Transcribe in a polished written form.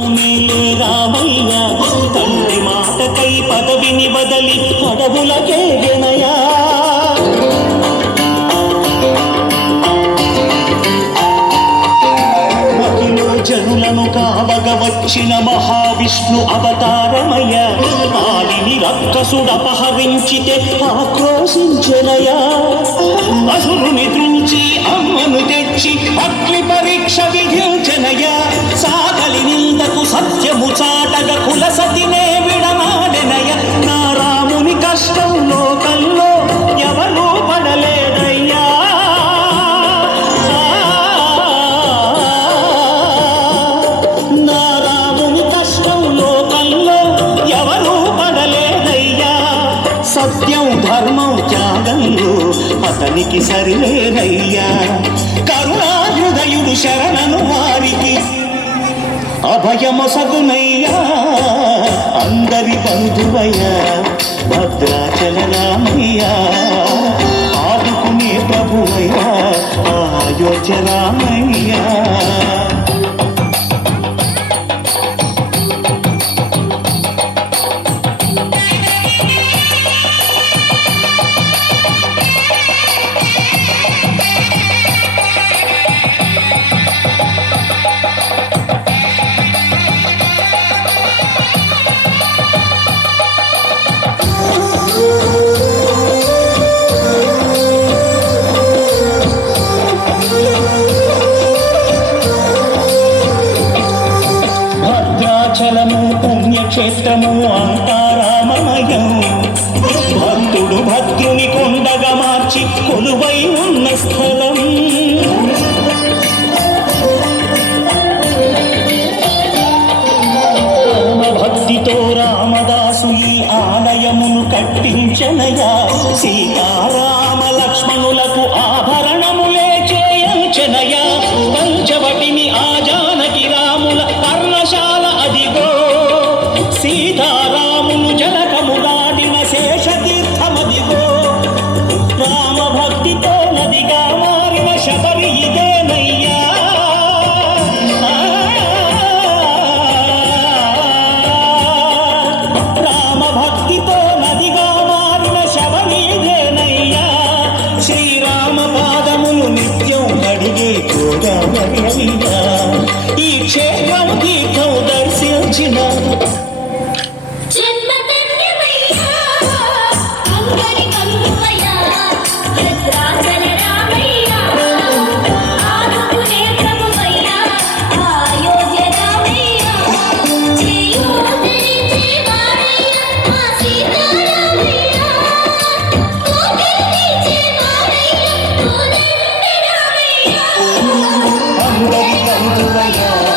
రామయ్య తండ్రి మాటకై పదవిని బదలి పదవులకే వినయా జనులను కావగ వచ్చిన మహావిష్ణు అవతారమయ ఆలిని రక్కసుడపహరించితే ఆక్రోశించనయా అసురుని దృంచి అమ్మను తెచ్చి అగ్ని పరీక్ష విధించనయా సాగలి నిందకు సత్యము చాటగ కుల సతినే విడనాడెనయ నా రాముని కష్టం లోకల్లో ఎవరూ పడలేదయ్యా సత్యం ధర్మం త్యాగంలో అతనికి సరిలేదయ్యా కరుణాహృదయుడు శరణను వారికి అభయమొసగునయ్యా అందరి బంధువయ్యా భద్రాచల రామయ్యా ఆదుకునే ప్రభువయ్యా అయోధ్య రామయ్యా భద్రాచలము పుణ్యక్షేత్రము అంతారామమయం భక్తుడు భద్రుని కొండగా మార్చి కొలువై ఉన్న స్థలం భక్తితో రామదాసు ఈ ఆలయమును కట్టించనయా సీతారామ లక్ష్మణులకు ఆభరణములే చేయించనయా పంచవటిని ఆ జానకి రాముల పర్ణశాల అదిగో సీతారామును జనకములాడిన శేషతీర్థమదిగో రామ భక్తితో నదిగా మారిన శబరి ఇదేనయ్యా రామ భక్తితో నదిగా మారిన శబరి ఇదేనయ్యా శ్రీరామ పాదములు నిత్యం కడిగే గోదావరియా ఈ క్షేత్రం తీర్థం దర్శించిన అందరి బంధువయ్యా